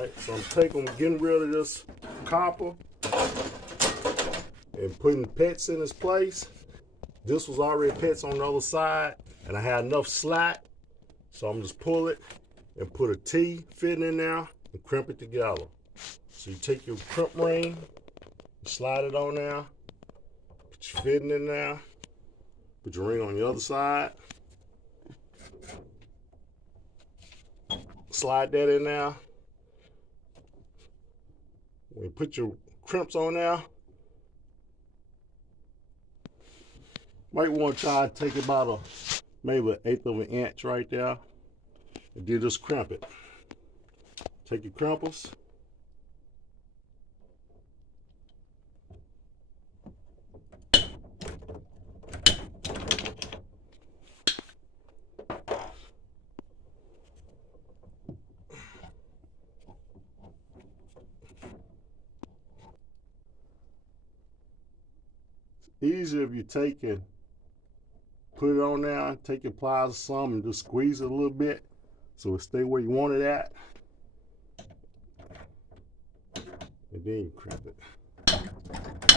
Alright, so I'm getting rid of this copper and putting pets in its place. This was already pets on the other side, and I had enough slack, so I'm just pull it and put a T fitting in there and crimp it together. So you take your crimp ring, slide it on there, put your fitting in there, put your ring on the other side, slide that in there. When you put your crimps on there, might want to try to take about maybe 1/8 of an inch right there, and then just crimp it. Take your crimpers, easier if you take and put it on there, take your pliers or something and just squeeze it a little bit so it stay where you want it at, and then you crimp it.